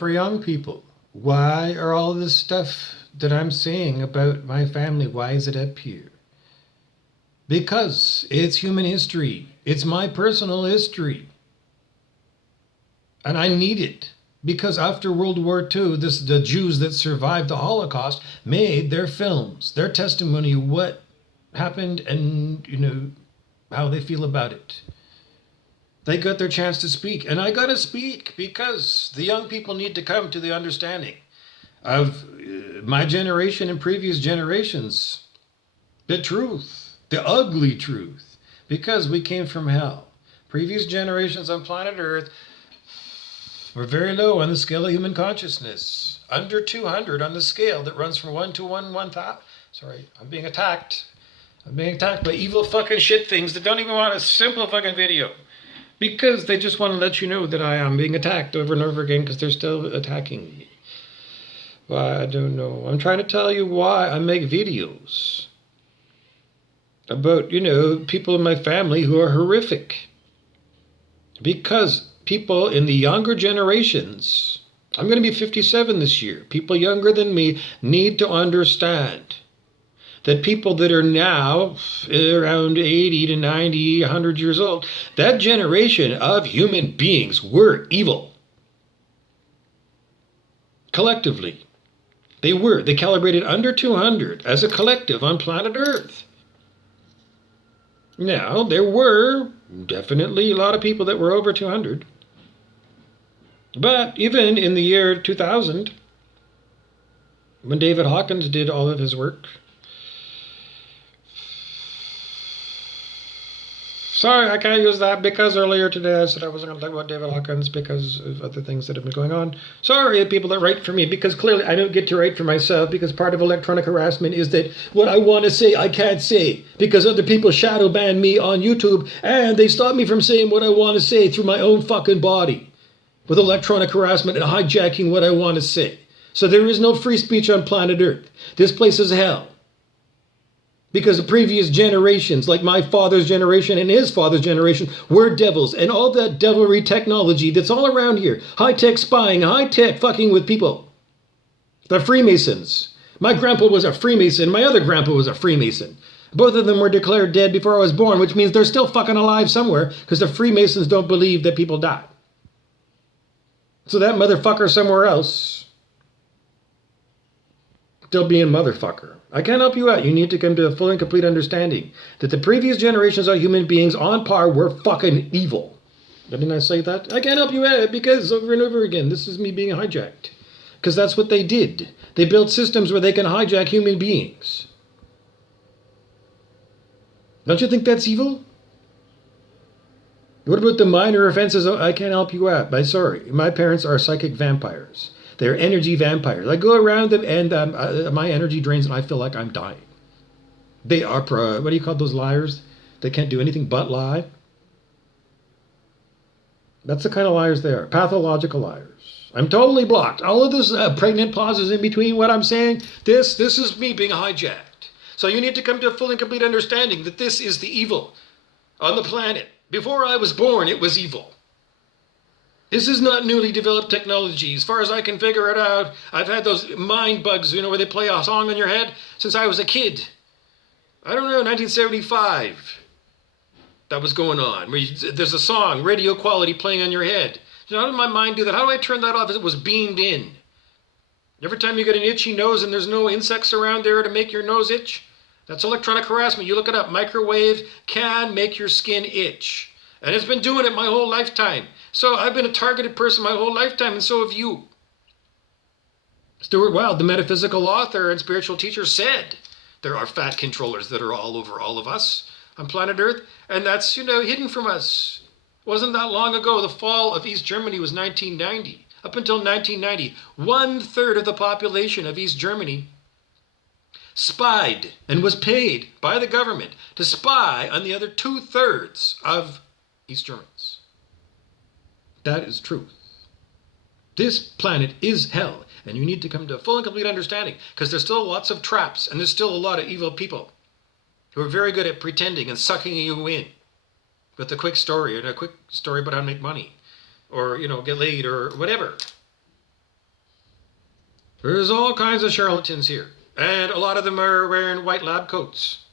for young people, why are all this stuff that I'm saying about my family, why is it up here? Because it's human history. It's my personal history. And I need it. Because after World War II, the Jews that survived the Holocaust made their films, their testimony, what happened and, how they feel about it. They got their chance to speak. And I got to speak because the young people need to come to the understanding of my generation and previous generations. The truth, the ugly truth, because we came from hell. Previous generations on planet Earth were very low on the scale of human consciousness. Under 200 on the scale that runs from 1 to 1,000. Sorry, I'm being attacked. I'm being attacked by evil fucking shit things that don't even want a simple fucking video. Because they just want to let you know that I am being attacked over and over again because they're still attacking me. Well, I don't know. I'm trying to tell you why I make videos about, people in my family who are horrific. Because people in the younger generations, I'm going to be 57 this year, people younger than me need to understand that people that are now around 80 to 90, 100 years old, that generation of human beings were evil. Collectively. They were. They calibrated under 200 as a collective on planet Earth. Now, there were definitely a lot of people that were over 200. But even in the year 2000, when David Hawkins did all of his work, sorry, I can't use that because earlier today I said I wasn't going to talk about David Hawkins because of other things that have been going on. Sorry, people that write for me, because clearly I don't get to write for myself, because part of electronic harassment is that what I want to say, I can't say because other people shadow ban me on YouTube and they stop me from saying what I want to say through my own fucking body with electronic harassment and hijacking what I want to say. So there is no free speech on planet Earth. This place is hell. Because the previous generations, like my father's generation and his father's generation, were devils. And all that devilry technology that's all around here, high-tech spying, high-tech fucking with people. The Freemasons. My grandpa was a Freemason. My other grandpa was a Freemason. Both of them were declared dead before I was born, which means they're still fucking alive somewhere because the Freemasons don't believe that people die. So that motherfucker somewhere else, still being motherfucker. I can't help you out. You need to come to a full and complete understanding that the previous generations of human beings on par were fucking evil. Didn't I say that? I can't help you out because over and over again, this is me being hijacked. Because that's what they did. They built systems where they can hijack human beings. Don't you think that's evil? What about the minor offenses? I can't help you out. I'm sorry. My parents are psychic vampires. They're energy vampires. I go around them and my energy drains and I feel like I'm dying. They are, what do you call those liars? They can't do anything but lie. That's the kind of liars they are. Pathological liars. I'm totally blocked. All of this pregnant pauses in between what I'm saying. This is me being hijacked. So you need to come to a full and complete understanding that this is the evil on the planet. Before I was born, it was evil. This is not newly developed technology. As far as I can figure it out, I've had those mind bugs, where they play a song on your head since I was a kid. I don't know, 1975. That was going on. There's a song, radio quality, playing on your head. How did my mind do that? How do I turn that off? It was beamed in. Every time you get an itchy nose and there's no insects around there to make your nose itch, that's electronic harassment. You look it up. Microwave can make your skin itch. And it's been doing it my whole lifetime. So I've been a targeted person my whole lifetime, and so have you. Stuart Wilde, the metaphysical author and spiritual teacher, said there are fat controllers that are all over all of us on planet Earth, and that's, hidden from us. It wasn't that long ago. The fall of East Germany was 1990. Up until 1990, 1/3 of the population of East Germany spied and was paid by the government to spy on the other 2/3 of East Germans. That is truth. This planet is hell, and you need to come to a full and complete understanding, because there's still lots of traps, and there's still a lot of evil people who are very good at pretending and sucking you in with a quick story, and a quick story about how to make money, or, get laid, or whatever. There's all kinds of charlatans here. And a lot of them are wearing white lab coats.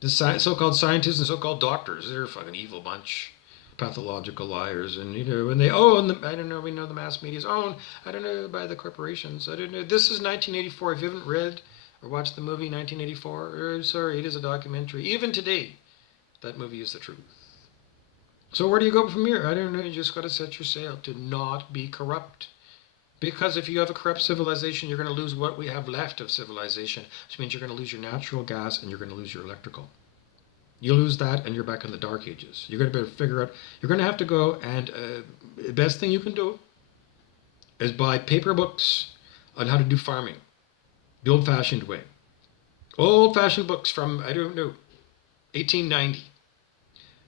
The so-called scientists and so-called doctors, they're a fucking evil bunch. Pathological liars. And, and they own I don't know, we know the mass media's owned, I don't know, by the corporations. I don't know. This is 1984. If you haven't read or watched the movie 1984, sorry, it is a documentary. Even today, that movie is the truth. So where do you go from here? I don't know. You just got to set your sail to not be corrupt. Because if you have a corrupt civilization, you're going to lose what we have left of civilization, which means you're going to lose your natural gas and you're going to lose your electrical. You lose that and you're back in the dark ages. You're going to be able to figure out, you're going to have to go and the best thing you can do is buy paper books on how to do farming, the old-fashioned way. Old-fashioned books from, I don't know, 1890.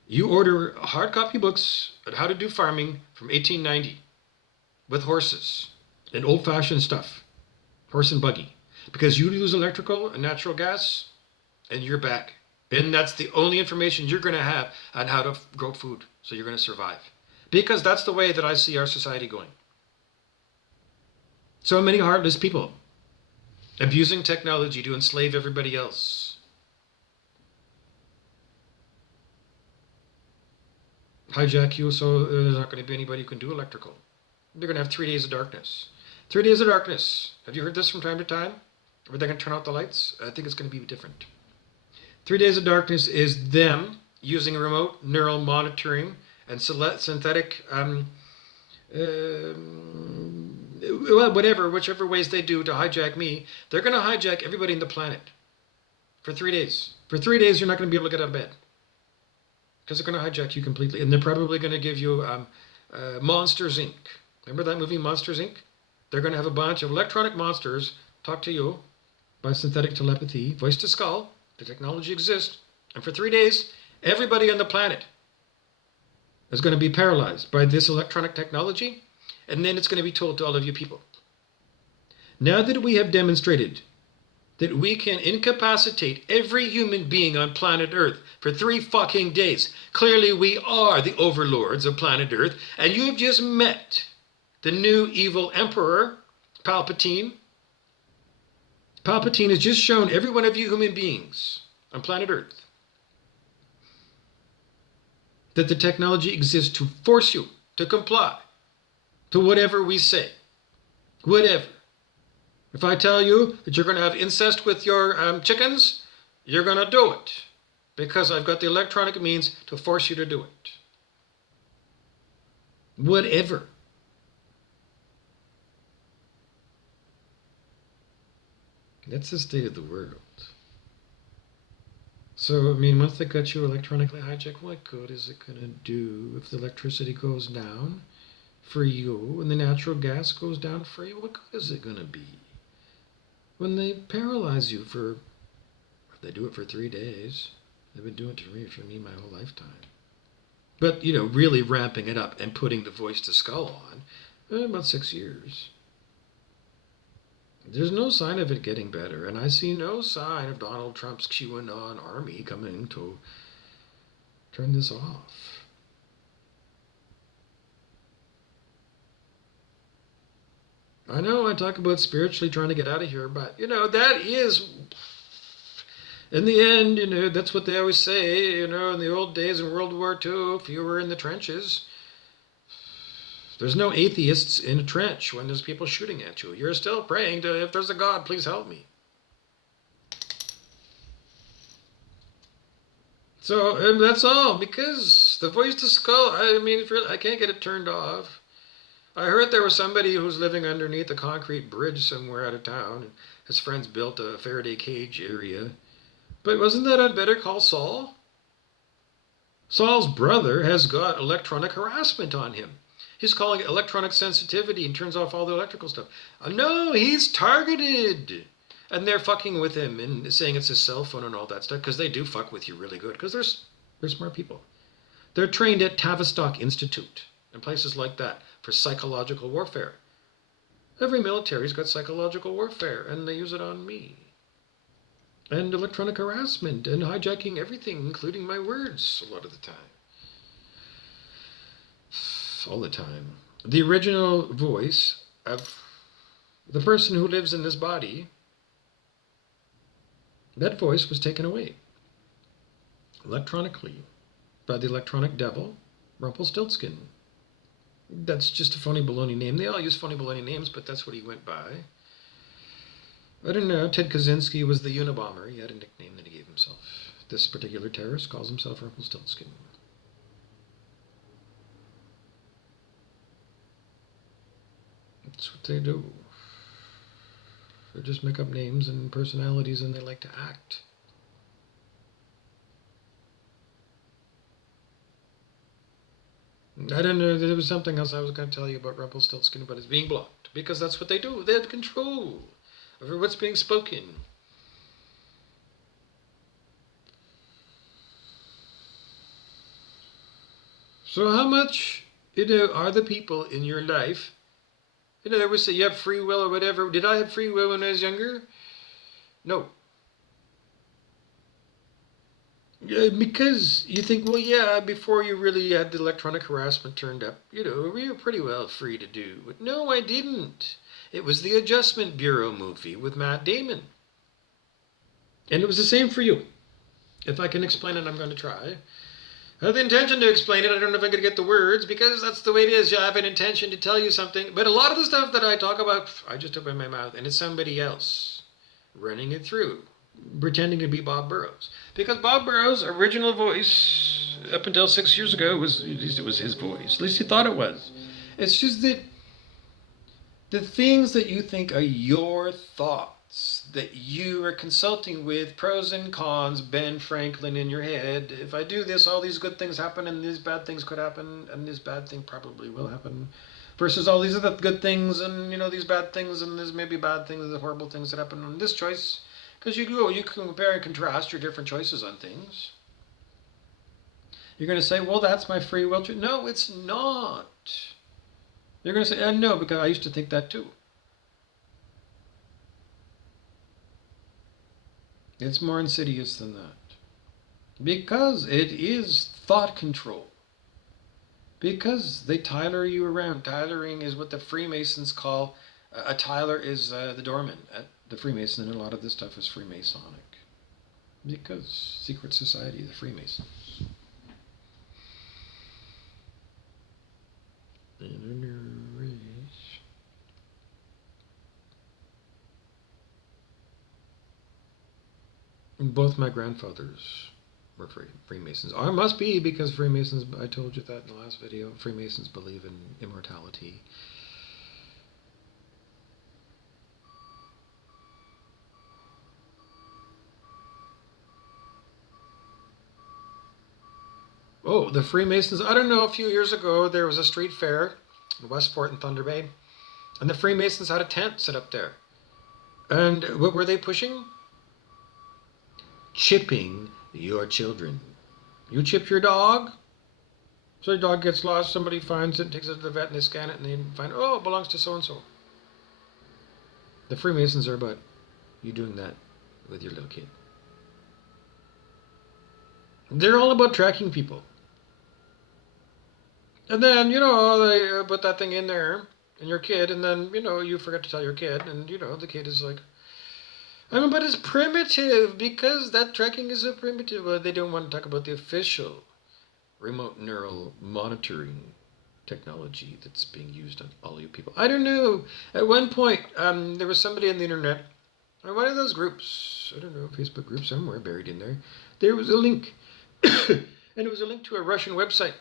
You order hard copy books on how to do farming from 1890 with horses and old-fashioned stuff, horse and buggy. Because you lose electrical and natural gas and you're back. And that's the only information you're going to have on how to grow food, so you're going to survive. Because that's the way that I see our society going. So many heartless people abusing technology to enslave everybody else. Hijack you so there's not going to be anybody who can do electrical. They're going to have 3 days of darkness. 3 days of darkness. Have you heard this from time to time? Are they going to turn out the lights? I think it's going to be different. 3 days of darkness is them using remote neural monitoring and synthetic, whichever ways they do to hijack me. They're going to hijack everybody in the planet for 3 days. For 3 days, you're not going to be able to get out of bed because they're going to hijack you completely. And they're probably going to give you Monsters, Inc. Remember that movie, Monsters, Inc.? They're going to have a bunch of electronic monsters talk to you by synthetic telepathy, voice to skull. The technology exists. And for 3 days, everybody on the planet is going to be paralyzed by this electronic technology. And then it's going to be told to all of you people. Now that we have demonstrated that we can incapacitate every human being on planet Earth for 3 fucking days, clearly we are the overlords of planet Earth. And you have just met the new evil emperor, Palpatine. Palpatine has just shown every one of you human beings on planet Earth that the technology exists to force you to comply to whatever we say. Whatever. If I tell you that you're going to have incest with your chickens, you're going to do it because I've got the electronic means to force you to do it. Whatever. That's the state of the world. So, I mean, once they got you electronically hijacked, what good is it going to do if the electricity goes down for you and the natural gas goes down for you? What good is it going to be? When they paralyze you they do it for 3 days. They've been doing it for me my whole lifetime. But, really ramping it up and putting the voice to skull on, about 6 years. There's no sign of it getting better, and I see no sign of Donald Trump's QAnon army coming to turn this off. I know I talk about spiritually trying to get out of here, but, that is, in the end, that's what they always say, in the old days in World War II, if you were in the trenches, there's no atheists in a trench when there's people shooting at you. You're still praying to, if there's a God, please help me. So, and that's all, because the voice to skull, I can't get it turned off. I heard there was somebody who's living underneath a concrete bridge somewhere out of town, and his friends built a Faraday cage area. But wasn't that on Better Call Saul? Saul's brother has got electronic harassment on him. He's calling it electronic sensitivity and turns off all the electrical stuff. No, he's targeted. And they're fucking with him and saying it's his cell phone and all that stuff because they do fuck with you really good because they're smart people. They're trained at Tavistock Institute and places like that for psychological warfare. Every military's got psychological warfare and they use it on me. And electronic harassment and hijacking everything, including my words a lot of the time. All the time. The original voice of The person who lives in this body, that voice was taken away electronically by the electronic devil, Rumpelstiltskin. That's just a phony baloney name. They all use phony baloney names, but that's what he went by. I don't know. Ted Kaczynski was the Unabomber. He had a nickname that he gave himself. This particular terrorist calls himself Rumpelstiltskin. That's what they do. They just make up names and personalities and they like to act. I don't know. There was something else I was going to tell you about Rumpelstiltskin, but it's being blocked because that's what they do. They have control over what's being spoken. So how much, are the people in your life? They would say you have free will or whatever. Did I have free will when I was younger? No. Because you think, well, yeah, before you really had the electronic harassment turned up, we were pretty well free to do. But no, I didn't. It was the Adjustment Bureau movie with Matt Damon. And it was the same for you. If I can explain it, I'm going to try. I have the intention to explain it. I don't know if I'm going to get the words because that's the way it is. I have an intention to tell you something. But a lot of the stuff that I talk about, I just open my mouth and it's somebody else running it through, pretending to be Bob Burrows. Because Bob Burrows' original voice, up until 6 years ago, at least it was his voice. At least he thought it was. It's just that the things that you think are your thoughts, that you are consulting with, pros and cons, Ben Franklin in your head. If I do this, all these good things happen, and these bad things could happen, and this bad thing probably will happen. Versus all these other good things, and these bad things, and there's maybe bad things, the horrible things that happen on this choice. Because you can compare and contrast your different choices on things. You're going to say, well, that's my free will. No, it's not. You're going to say, no, because I used to think that too. It's more insidious than that. Because it is thought control. Because they Tyler you around. Tylering is what the Freemasons call, a Tyler is the doorman at the Freemason, and a lot of this stuff is Freemasonic. Because secret society, the Freemasons. Both my grandfathers were Freemasons. Or it must be because Freemasons, I told you that in the last video, Freemasons believe in immortality. Oh, the Freemasons. I don't know, a few years ago there was a street fair in Westport and Thunder Bay, and the Freemasons had a tent set up there. And what were they pushing? Chipping your children. You chip your dog, so your dog gets lost, somebody finds it, takes it to the vet, and they scan it, and they find, oh, it belongs to so-and-so. The Freemasons are about you doing that with your little kid. They're all about tracking people. And then, they put that thing in there, and your kid, and then, you forget to tell your kid, and, the kid is like, but it's primitive, because that tracking is so primitive. Well, they don't want to talk about the official remote neural monitoring technology that's being used on all you people. I don't know. At one point, there was somebody on the internet, or one of those groups, I don't know, Facebook group somewhere buried in there. There was a link, and it was a link to a Russian website.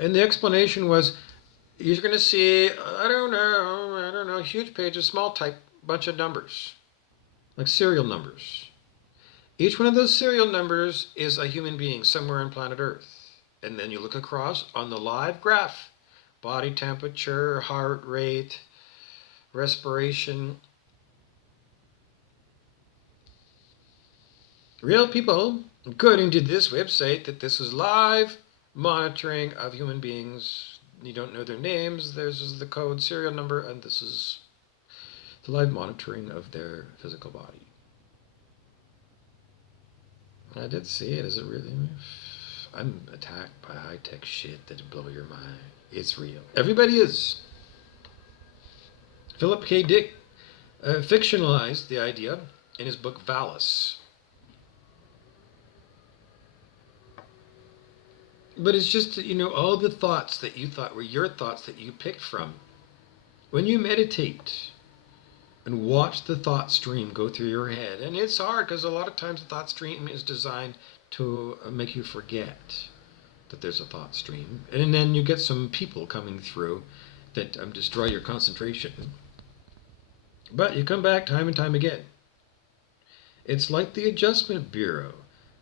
And the explanation was, you're going to see, I don't know, a huge page of small type, bunch of numbers, like serial numbers. Each one of those serial numbers is a human being somewhere on planet Earth. And then you look across on the live graph, body temperature, heart rate, respiration. Real people, according to this website, that this is live monitoring of human beings. You don't know their names. There's the code serial number, and this is the live monitoring of their physical body. I did see it. Is it really? I'm attacked by high-tech shit that'll blow your mind. It's real. Everybody is. Philip K. Dick fictionalized the idea in his book Valis. But it's just, all the thoughts that you thought were your thoughts that you picked from. When you meditate and watch the thought stream go through your head, and it's hard because a lot of times the thought stream is designed to make you forget that there's a thought stream. And then you get some people coming through that destroy your concentration. But you come back time and time again. It's like the Adjustment Bureau.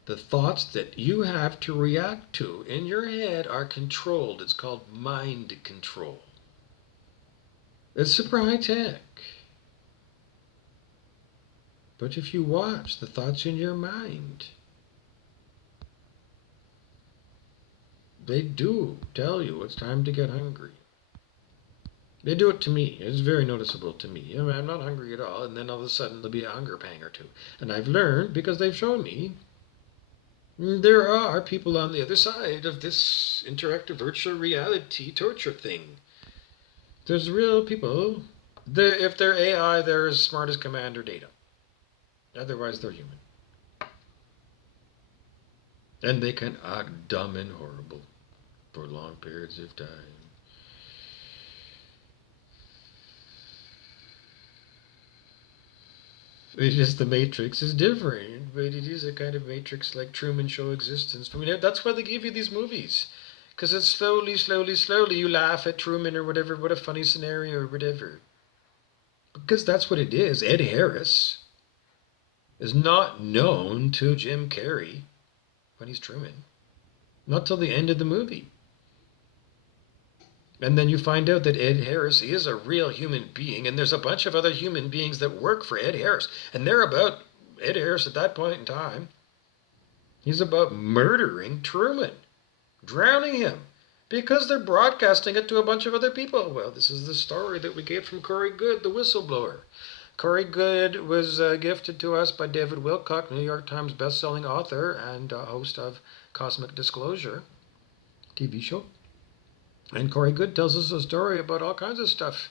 The thoughts that you have to react to in your head are controlled. It's called mind control. It's super high tech. But if you watch the thoughts in your mind, they do tell you it's time to get hungry. They do it to me. It's very noticeable to me. I'm not hungry at all, and then all of a sudden there'll be a hunger pang or two. And I've learned, because they've shown me, there are people on the other side of this interactive virtual reality torture thing. There's real people. If they're AI, they're as smart as Commander Data. Otherwise, they're human. And they can act dumb and horrible for long periods of time. It's just the Matrix is different, but it is a kind of Matrix like Truman Show existence. I mean, that's why they give you these movies. Because it's slowly you laugh at Truman or whatever, what a funny scenario or whatever. Because that's what it is. Ed Harris is not known to Jim Carrey when he's Truman. Not till the end of the movie. And then you find out that Ed Harris is a real human being, and there's a bunch of other human beings that work for Ed Harris. And they're about Ed Harris at that point in time. He's about murdering Truman, drowning him, because they're broadcasting it to a bunch of other people. Well, this is the story that we get from Corey Goode, the whistleblower. Corey Goode was gifted to us by David Wilcock, New York Times bestselling author and host of Cosmic Disclosure TV show. And Corey Goode tells us a story about all kinds of stuff.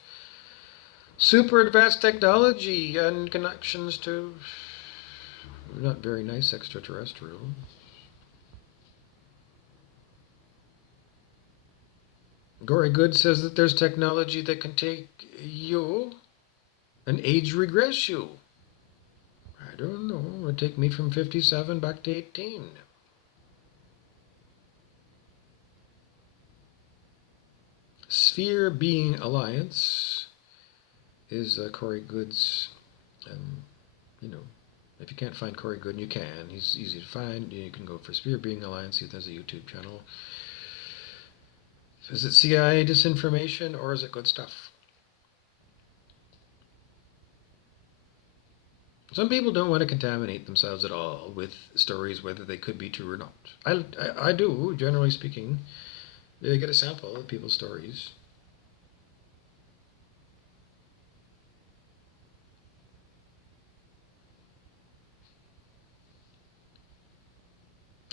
Super advanced technology and connections to not very nice extraterrestrials. Corey Goode says that there's technology that can take you and age regress you. I don't know. It would take me from 57 back to 18. Sphere Being Alliance is Corey Goode's, if you can't find Corey Goode, and you can, he's easy to find. You can go for Sphere Being Alliance. He has a YouTube channel. Is it CIA disinformation or is it good stuff? Some people don't want to contaminate themselves at all with stories, whether they could be true or not. I do, generally speaking. You get a sample of people's stories.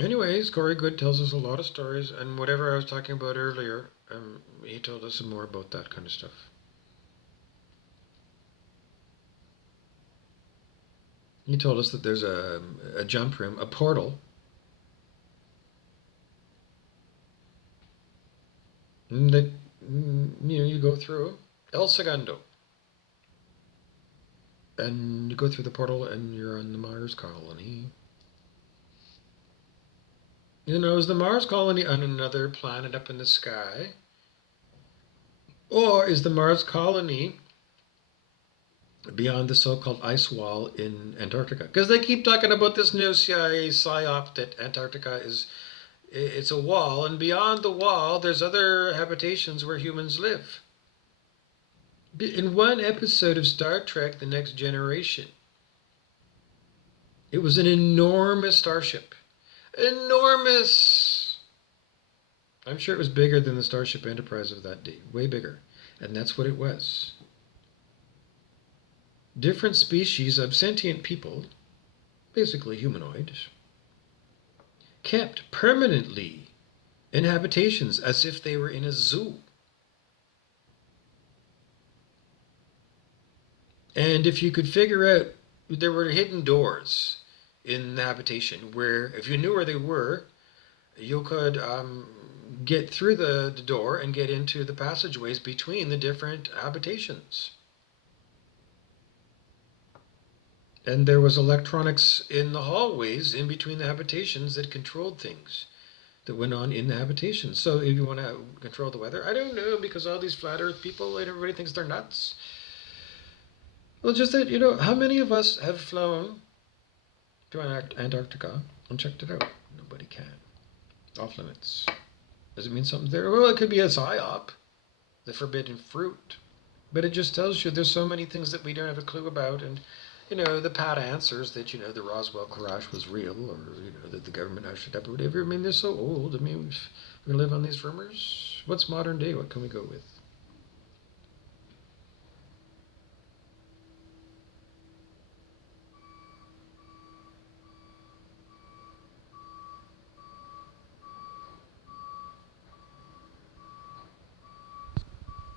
Anyways, Corey Goode tells us a lot of stories, and whatever I was talking about earlier, he told us some more about that kind of stuff. He told us that there's a jump room, a portal, that you go through El Segundo, and you go through the portal, and you're on the Mars colony. Is the Mars colony on another planet up in the sky? Or is the Mars colony beyond the so-called ice wall in Antarctica? Because they keep talking about this new CIA psyop that Antarctica it's a wall, and beyond the wall there's other habitations where humans live. In one episode of Star Trek The Next Generation, it was an enormous starship. Enormous! I'm sure it was bigger than the Starship Enterprise of that day. Way bigger. And that's what it was. Different species of sentient people, basically humanoids, kept permanently in habitations as if they were in a zoo. And if you could figure out, there were hidden doors in the habitation where, if you knew where they were, you could get through the door and get into the passageways between the different habitations. And there was electronics in the hallways in between the habitations that controlled things that went on in the habitations. So if you want to control the weather, I don't know, because all these flat Earth people and everybody thinks they're nuts. Well, just that, how many of us have flown to Antarctica and checked it out? Nobody can. Off limits. Does it mean something there? Well, it could be a psyop, the forbidden fruit. But it just tells you there's so many things that we don't have a clue about, and the pat answers that the Roswell crash was real, or that the government ushered up, or whatever. I mean, they're so old. I mean, we live on these rumors. What's modern day? What can we go with?